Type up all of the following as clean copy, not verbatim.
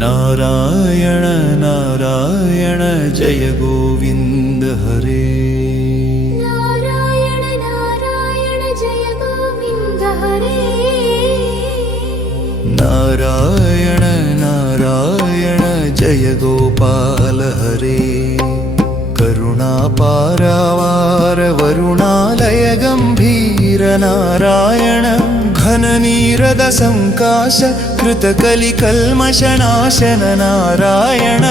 नारायण नारायण जय गोविंद हरे। नारायण नारायण जय गोविंद हरे। नारायण नारायण जय गोपाल हरे। करुणापारावार वरुणालय गंभीर नारायण। घननीरद संकाश कृतकलिकल्मषनाशन नारायण।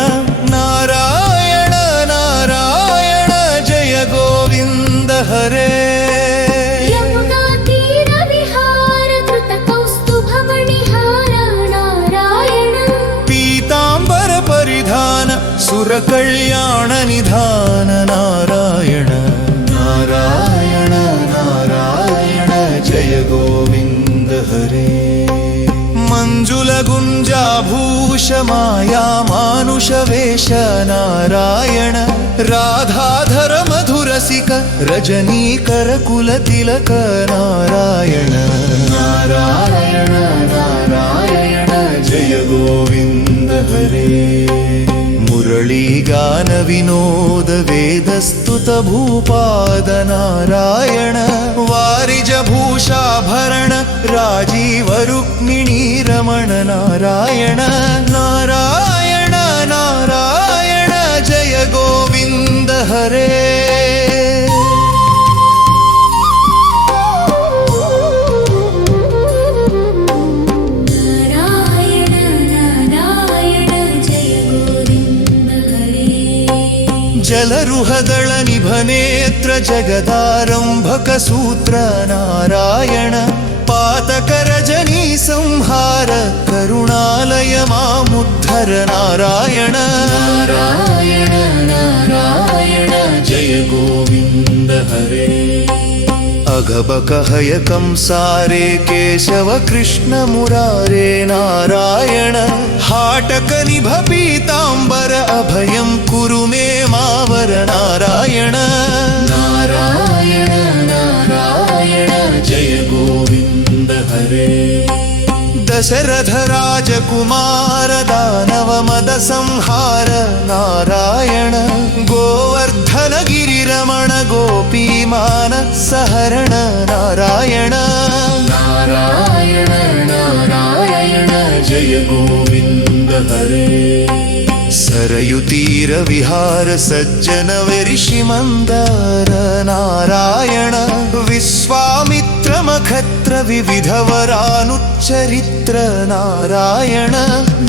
नारायण नारायण जय गोविंद हरे। यमुना तीर विहार कृत कौस्तुभमणिहार नारायण। पीतांबर परिधान सुर कल्याण निधान नारायण। नारायण नारायण जय गोविंद हरे। मंजुल गुंजाभूष माया मानुष वेश नारायण। राधाधर मधुरसिक रजनीकर कुल तिलक नारायण। नारायण नारायण जय गोविंद हरे। मुरली गान विनोद वेदस्तुत भूपाद नारायण। वारिज भूषाभरण राजीव रुक्मिणी रमण नारायण। नारायण नारायण जय गोविंद हरे। जलरुहदळ निभनेत्र जगदारंभक सूत्र नारायण। पातक रजनी संहार करुणालय मामुद्धर नारायण। नारायण नारायण जय गोविंद हरे। अघबक हय कंसारे केशव कृष्ण मुरारे नारायण। हाटक निभ पीतांबर अभयं कुरु मे मावर नारायण। नारायण नारायण जय गोविंद हरे। दशरथ राजकुमार दानव मद संहार नारायण। गोवर्धन गिरिरमण गोपीमान सहरण नारायण। नारायण नारायण जय गोविंद हरे। सरयुतीर विहार सज्जन ऋषि मंदार नारायण। विश्वामित्र मखत्र विविध वरानुच्चरित्र नारायण।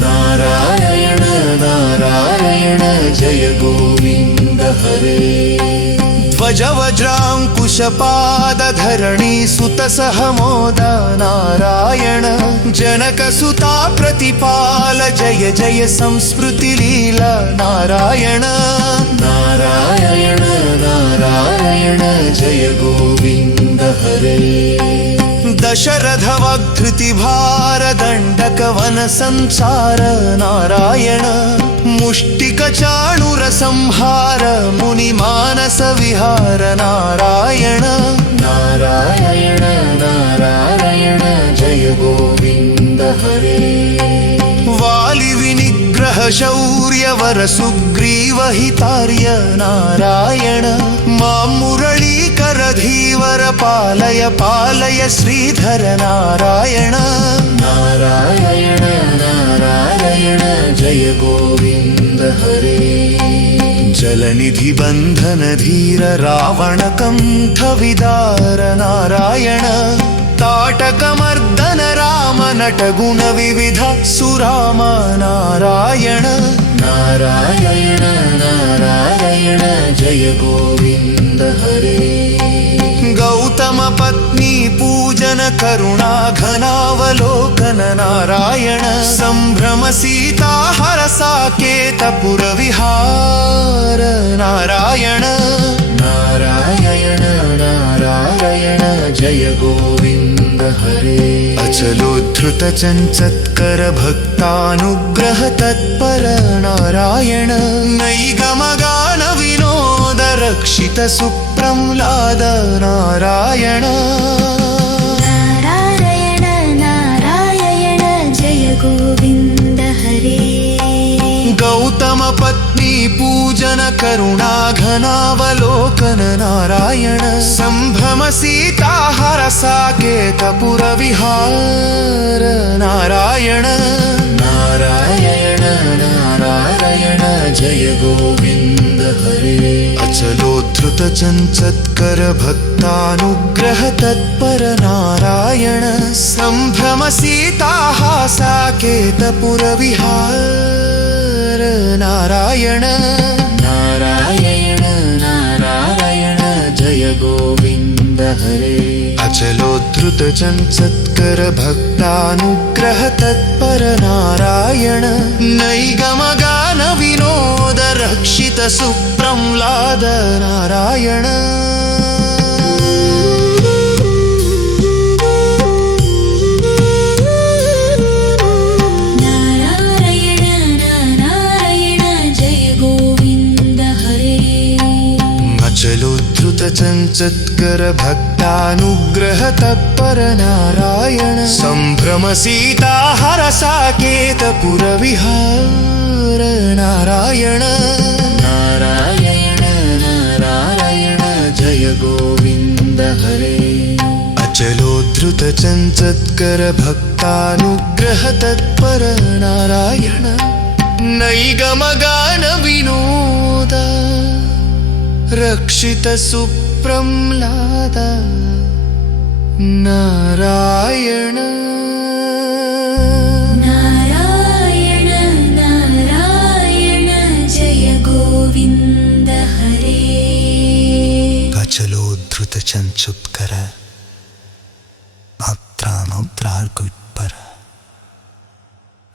नारायण नारायण जय गोविंद हरे। ध्वज वज्रांकुश पाद धरणी सुत सहमोद नारायण। जनक सुता प्रतिपाल जय जय संस्मृति लीला नारायण। नारायण नारायण जय गोविंद हरे। दशरथ वक्धृति भार दंडक वन संसार नारायण। मुष्टिक चाणुर संहार मुनि मानस विहार नारायण। नारायण नारायण जय गोविंद हरे। वालि विनिग्रह शौर्य वर सुग्रीव हितार्य नारायण। मां मुरलीकर धीवर पालय पालय श्रीधर नारायण। नारायण नारायण जय गोविंद हरे। जलनिधि बंधन धीर रावण कंठ विदार नारायण। ताटक मर्दन राम नट गुण विविध सुराम नारायण। नारायण नारायण जय गोविंद हरे। गौतम पत्नी पूजन करुणा घनावलोकन नारायण। संभ्रम सीता हर साकेत पुर विहार नारायण। नारायण नारायण जय गोविंद हरे। अचलोद्धृत चंचत्कर भक्तानुग्रह तत्पर नारायण। नैगम गान विनोद रक्षित सुप्रह्लाद नारायण। नारायण नारायण जय गोविंद हरे। गौतम पत्नी पूजन करुणा घनावलोकन नारायण संभ्रम सीताहर साकेत पुर विहार नारायण नारायण नारायण जय गोविंद हरे अचलोद्धृत चञ्चत्कर भक्तानुग्रह तत्पर नारायण संभ्रम सीताः साकेत पुर विहार नारायण नारायण नारायण जय गोविंद हरे अचलोद्धृत चञ्चत्कर भक्तानुग्रह तत्पर नारायण नैगमगान विनोद रक्षित सुप्रह्लाद नारायण अचलोद्धृत चञ्चत्कर भक्तानुग्रह तत्पर नारायण संभ्रम सीताहर साकेत पुर विहार नारायण नारायण नारायण जय गोविंद हरे अचलोद्धृत चञ्चत्कर भक्तानुग्रह तत्पर नारायण नैगमगान विनोद रक्षित सुप्रह्लाद नारायण नारायण नारायण जय गोविंद हरे अचलोद्धृत चञ्चत्कर भक्तानुग्रहतत्पर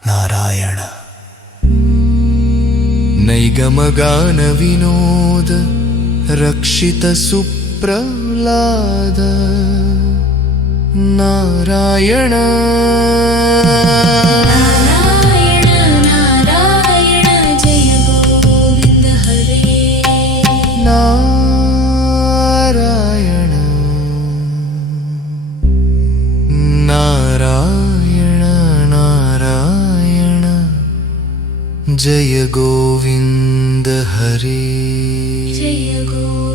नारायण नैगमगान विनोद रक्षित सुप्रह्लाद नारायण नारायण नारायण जय गोविंद हरे नारायण नारायण नारायण जय गोविंद हरे जय गोविंद